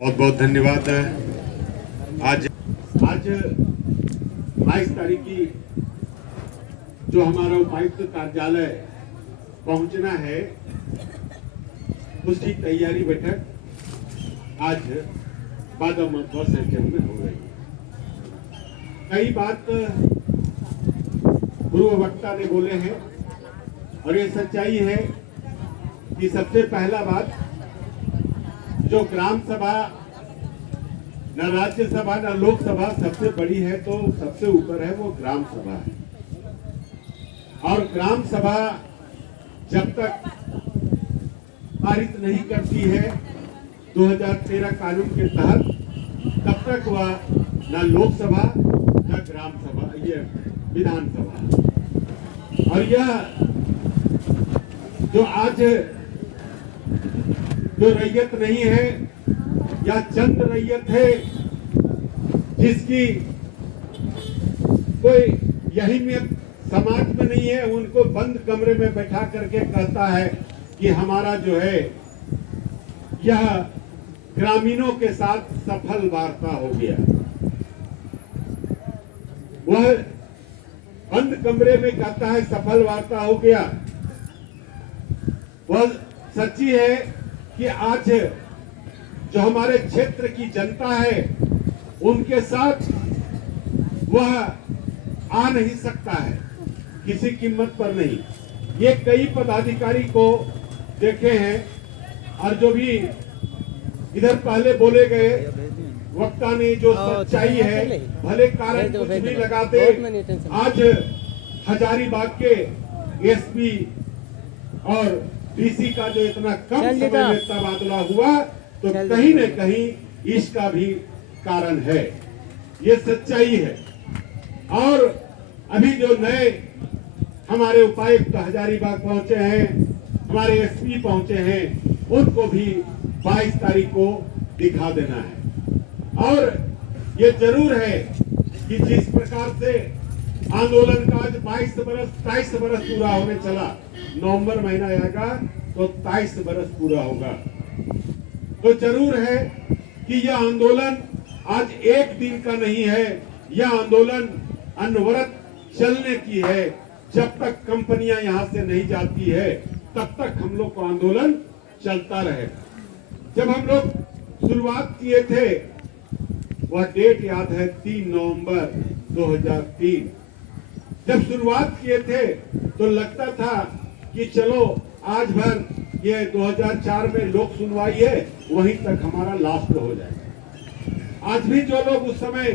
बहुत बहुत धन्यवाद। आज आज 22 तारीख की जो हमारा उपायुक्त कार्यालय पहुंचना है उसकी तैयारी बैठक आज बादम बस स्टैंड में हो रही है। कई बात पूर्व वक्ता ने बोले हैं और ये सच्चाई है कि सबसे पहला बात जो ग्राम सभा न राज्यसभा न लोकसभा सबसे बड़ी है तो सबसे ऊपर है वो ग्राम सभा है। और ग्राम सभा जब तक पारित नहीं करती है 2013 कानून के तहत तब तक वह न लोकसभा न ग्राम सभा ये विधानसभा। और यह जो आज जो रैयत नहीं है या चंद रैयत है जिसकी कोई अहमियत समाज में नहीं है, उनको बंद कमरे में बैठा करके कहता है कि हमारा जो है यह ग्रामीणों के साथ सफल वार्ता हो गया। वह बंद कमरे में कहता है सफल वार्ता हो गया। वह सच्ची है कि आज जो हमारे क्षेत्र की जनता है उनके साथ वह आ नहीं सकता है किसी कीमत पर नहीं। ये कई पदाधिकारी को देखे हैं और जो भी इधर पहले बोले गए वक्ता ने जो सच्चाई है भले कारण कुछ भी लगाते। आज हजारीबाग के एसपी और डीसी का जो इतना कम समय में तबादला हुआ तो कहीं न कहीं इसका भी कारण है, ये सच्चाई है। और अभी जो नए हमारे उपायुक्त हजारीबाग पहुंचे हैं, हमारे एसपी पहुंचे हैं, उनको भी 22 तारीख को दिखा देना है। और ये जरूर है कि जिस प्रकार से आंदोलन का आज 23 बरस पूरा होने चला, नवंबर महीना आएगा तो 23 बरस पूरा होगा। तो जरूर है कि यह आंदोलन आज एक दिन का नहीं है, यह आंदोलन अनवरत चलने की है। जब तक कंपनियां यहां से नहीं जाती है तब तक हम लोग को आंदोलन चलता रहेगा। जब हम लोग शुरुआत किए थे वह डेट याद है 3 नवंबर 2003। जब शुरुआत किए थे तो लगता था कि चलो आज भर ये 2004 में लोक सुनवाई है वहीं तक हमारा लास्ट हो जाएगा। आज भी जो लोग उस समय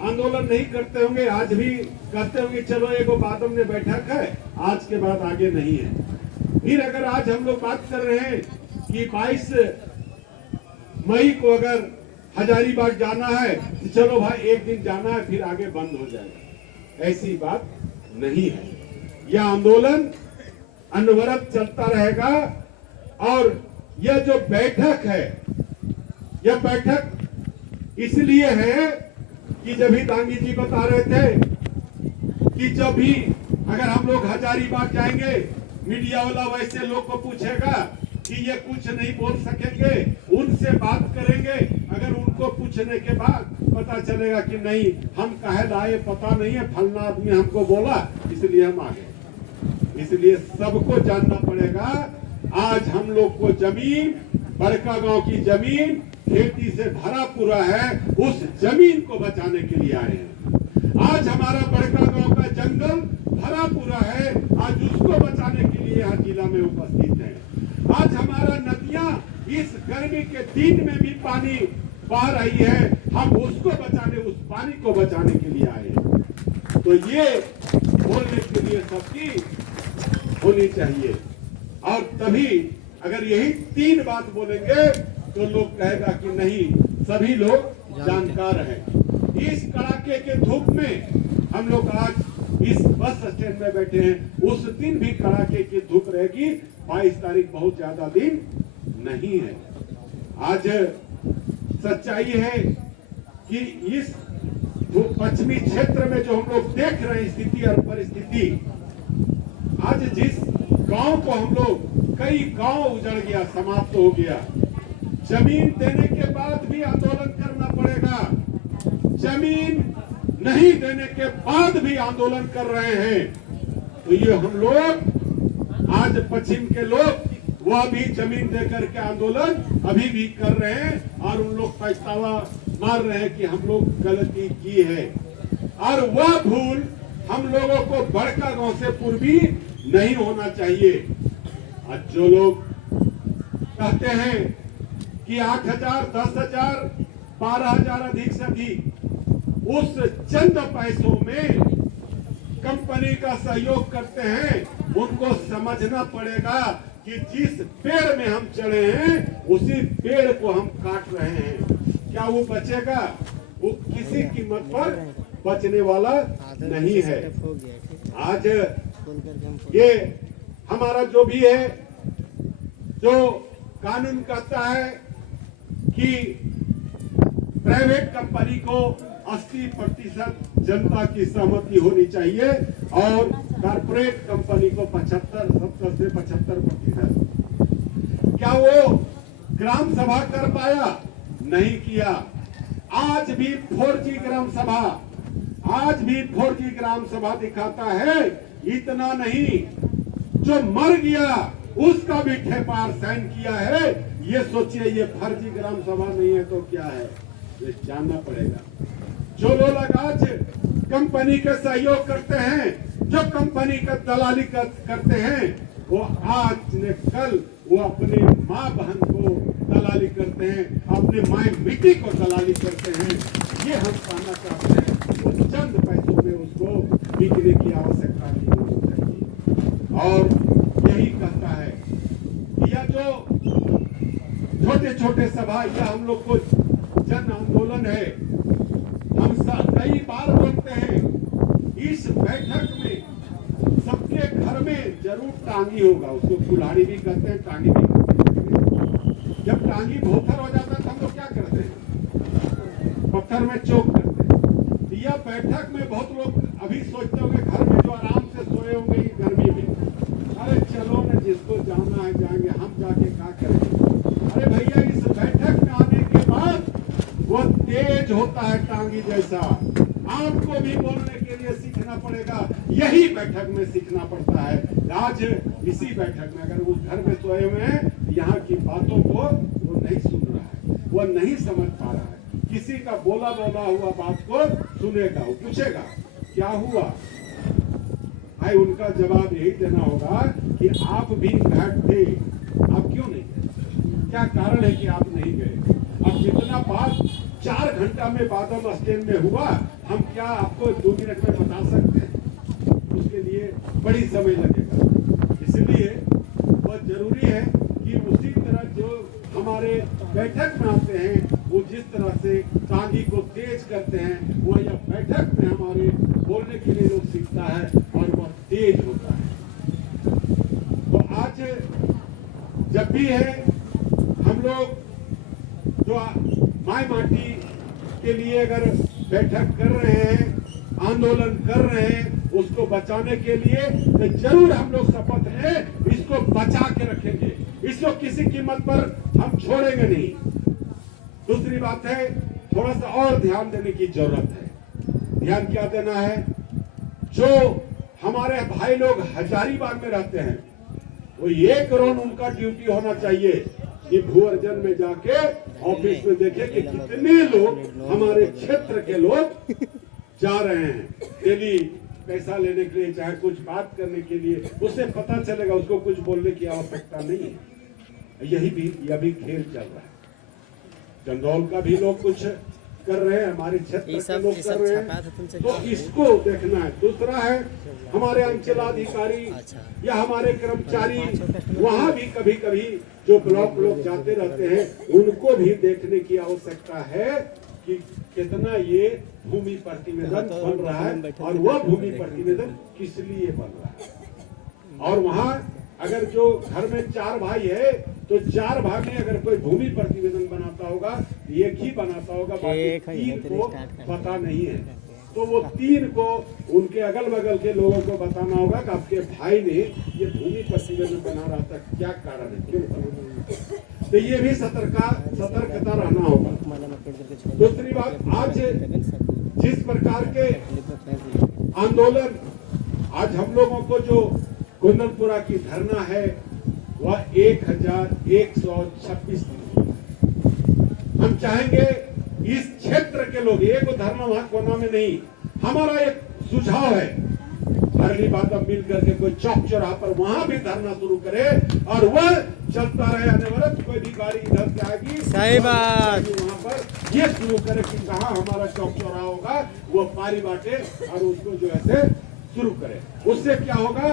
आंदोलन नहीं करते होंगे आज भी कहते होंगे चलो एगो बादम ने बैठक है, आज के बाद आगे नहीं है। फिर अगर आज हम लोग बात कर रहे हैं कि 22 मई को अगर हजारीबाग जाना है तो चलो भाई एक दिन जाना है फिर आगे बंद हो जाएगा, ऐसी बात नहीं है। यह आंदोलन अनवरत चलता रहेगा। और यह जो बैठक है यह बैठक इसलिए है कि जब भी दांगी जी बता रहे थे कि जब भी अगर हम लोग हजारीबाग जाएंगे मीडिया वाला वैसे लोग को पूछेगा कि ये कुछ नहीं बोल सकेंगे, उनसे बात करेंगे। अगर उनको पूछने के बाद पता चलेगा कि नहीं हम कहे लाए पता नहीं है, फलना आदमी हमको बोला इसलिए हम आ गए। इसलिए सबको जानना पड़ेगा आज हम लोग को जमीन बड़का गांव की जमीन खेती से भरा पूरा है, उस जमीन को बचाने के लिए आए हैं। आज हमारा बड़का गांव का जंगल भरा पूरा है, आज उसको बचाने के लिए यहाँ जिला में उपस्थित है। आज हमारा नदियां इस गर्मी के दिन में भी पानी बह रही है, हम उसको बचाने उस पानी को बचाने के लिए आए हैं। तो ये बोलने के लिए सबकी होनी चाहिए। और तभी अगर यही 3 बात बोलेंगे तो लोग कहेगा कि नहीं सभी लोग जानकार हैं। इस कड़ाके के धूप में हम लोग आज इस बस स्टैंड में बैठे हैं, उस दिन भी कड़ाके की धूप रहेगी। 22 तारीख बहुत ज्यादा दिन नहीं है। आज सच्चाई है कि इस पश्चिमी क्षेत्र में जो हम लोग देख रहे हैं स्थिति और परिस्थिति, आज जिस गांव को हम लोग कई गांव उजड़ गया, समाप्त हो गया, जमीन देने के बाद भी जमीन नहीं देने के बाद भी आंदोलन कर रहे हैं, तो ये हम लोग आज पश्चिम के लोग वह भी जमीन देकर के आंदोलन अभी भी कर रहे हैं और उन लोग पछतावा मार रहे हैं कि हम लोग गलती की है। और वह भूल हम लोगों को बड़का गांव से पूर्वी नहीं होना चाहिए। आज जो लोग कहते हैं कि 8,000, 10,000, 12,000 अधिक से अधिक उस चंद पैसों में कंपनी का सहयोग करते हैं, उनको समझना पड़ेगा कि जिस पेड़ में हम चढ़े हैं उसी पेड़ को हम काट रहे हैं। क्या वो बचेगा? वो किसी कीमत पर बचने वाला नहीं है। आज ये हमारा जो भी है, जो कानून कहता है कि प्राइवेट कंपनी को 80% जनता की सहमति होनी चाहिए और कॉर्पोरेट कंपनी को 70 से 75%। क्या वो ग्राम सभा कर पाया? नहीं किया। आज भी 4G ग्राम सभा, आज भी 4G ग्राम सभा दिखाता है। इतना नहीं, जो मर गया उसका भी ठेपार साइन किया है। ये सोचिए, ये फर्जी ग्राम सभा नहीं है तो क्या है, ये जानना पड़ेगा। जो लोग आज कंपनी के सहयोग करते हैं, जो कंपनी का दलाली करते हैं, वो आज ने कल वो अपने माँ बहन को दलाली करते हैं, अपने माए मिट्टी को दलाली करते हैं। ये हम कहना चाहते हैं, वो चंद पैसों में उसको बिकने की आवश्यकता नहीं होनी चाहिए। और यही कहता है कि यह जो छोटे छोटे सभा, यह हम लोग को जन आंदोलन है। हम कई बार बोलते हैं, इस बैठक में सबके घर में जरूर टांगी होगा। उसको कुल्हाड़ी भी कहते हैं, टांगी भी कहते हैं। जब टांगी भोथर हो जाता है तो हम लोग क्या करते हैं? पत्थर में चौक करते हैं। यह बैठक में बहुत लोग अभी सोचते होंगे, घर में जो आराम से सोए होंगे गर्मी में, अरे चलो न, जिसको जाना है जाएंगे, हम जाके क्या करेंगे? अरे भैया, इस बैठक में आने के बाद वो तेज होता है टांगी जैसा। आपको भी बोलने के लिए सीखना पड़ेगा, यही बैठक में सीखना पड़ता है। आज इसी बैठक में अगर उस घर में सोए हुए हैं, यहाँ की बातों को वो नहीं सुन रहा है, वो नहीं समझ पा रहा है। किसी का बोला हुआ बात को सुनेगा, वो पूछेगा क्या हुआ। भाई, उनका जवाब यही देना होगा कि आप भी बैठ थे, आप क्यों नहीं गए? क्या कारण है कि आप नहीं गए? अब जितना बात 4 घंटा में बादम स्टैंड में हुआ, हम क्या आपको 2 मिनट में बता सकते हैं? उसके लिए बड़ी समय लगेगा। इसलिए बहुत जरूरी है कि उसी तरह जो हमारे बैठक में आते हैं, वो जिस तरह से टांगी को तेज करते हैं, वो यह बैठक में हमारे बोलने के लिए लोग सीखता है और वह तेज होता है। तो आज जब भी है हम लोग जो माई माटी के लिए अगर बैठक कर रहे हैं, आंदोलन कर रहे हैं, उसको बचाने के लिए, तो जरूर हम लोग शपथ लें, इसको बचा के रखेंगे, इसको किसी कीमत पर हम छोड़ेंगे नहीं। दूसरी बात है, थोड़ा सा और ध्यान देने की जरूरत है। ध्यान क्या देना है? जो हमारे भाई लोग हजारीबाग में रहते हैं, वो 1 करोड़ उनका ड्यूटी होना चाहिए कि भूअर्जन में जाके ऑफिस में देखे कि कितने लोग हमारे क्षेत्र के लोग जा रहे हैं डेली पैसा लेने के लिए, चाहे कुछ बात करने के लिए। उससे पता चलेगा, उसको कुछ बोलने की आवश्यकता नहीं है। यह भी खेल चल रहा है। चंदौल का भी लोग कुछ कर रहे हैं, हमारे क्षेत्र के लोग कर रहे हैं, तो इसको देखना है। दूसरा है, हमारे अंचलाधिकारी या हमारे कर्मचारी, वहाँ भी कभी कभी जो ब्लॉक लोग जाते रहते हैं, उनको भी देखने की आवश्यकता है कि कितना ये भूमि प्रतिवेदन बन रहा है और वह भूमि प्रतिवेदन किस लिए बन रहा है। और वहाँ अगर जो घर में 4 भाई है, तो 4 भाई में अगर कोई भूमि प्रतिवेदन बनाता होगा, एक ही बनाता होगा, बाकी 3 को पता नहीं है। तो वो 3 को उनके अगल बगल के लोगों को बताना होगा कि आपके भाई ने ये भूमि प्रतिवेदन बना रहा था, क्या कारण है, क्यों बना। तो ये भी सतर्कता रहना होगा। दूसरी बात, आज जिस प्रकार के आंदोलन आज हम लोगों को जो कुंदनपुरा की धरना है वह 1126 दिन। हम चाहेंगे इस क्षेत्र के लोग, एक धरना वहां कोना में नहीं, हमारा एक सुझाव है भरली बादम मिल करके कोई चौक चौराहा पर वहां भी धरना शुरू करे और वह चलता रहे आने वाला कोई भी गाड़ी इधर से आएगी सही बात वहां पर ये शुरू करे कि जहां हमारा चौक चौराहा होगा वो पारी बांटे और उसको जो है शुरू करे। उससे क्या होगा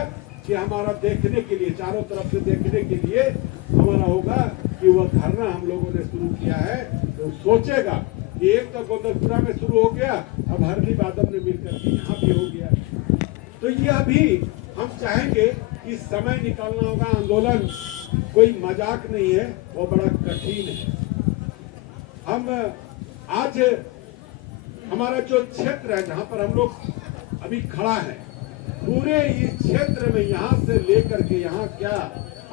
कि हमारा देखने के लिए, चारों तरफ से देखने के लिए हमारा होगा कि वह धरना हम लोगों ने शुरू किया है तो सोचेगा कि एक तो गोदरपुरा में शुरू हो गया, अब हरली बादम ने मिलकर के यहाँ भी हो गया। तो यह भी हम चाहेंगे कि समय निकालना होगा। आंदोलन कोई मजाक नहीं है, वो बड़ा कठिन है। हम आज हमारा जो क्षेत्र है जहाँ पर हम लोग अभी खड़ा है, पूरे इस क्षेत्र में यहाँ से लेकर के यहाँ क्या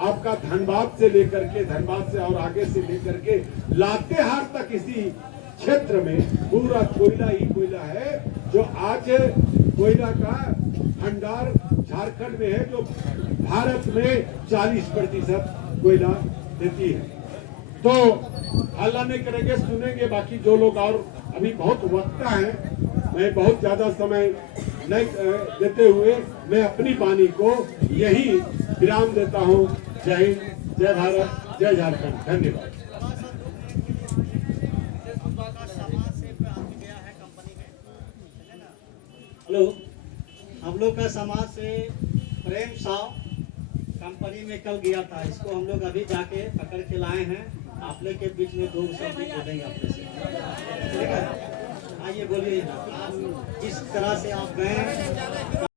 आपका धनबाद से लेकर के, धनबाद से और आगे से लेकर के लातेहार तक इसी क्षेत्र में पूरा कोयला ही कोयला है। जो आज कोयला का भंडार झारखंड में है, जो भारत में 40% कोयला देती है। तो हल्ला नहीं करेंगे, सुनेंगे बाकी जो लोग। और अभी बहुत वक्ता है, मैं बहुत ज्यादा समय नहीं देते हुए मैं अपनी वाणी को यही विराम देता हूँ। जय हिंद, जय भारत, जय झारखंड। धन्यवाद। हेलो, हम लोग का समाज से प्रेम साव कंपनी में कल गया था, इसको हम लोग अभी जाके पकड़ के लाए हैं। आप लोग के बीच में 2 शब्द बोलेंगे अपने से, ठीक है? आइए बोलिए, किस तरह से आप गए।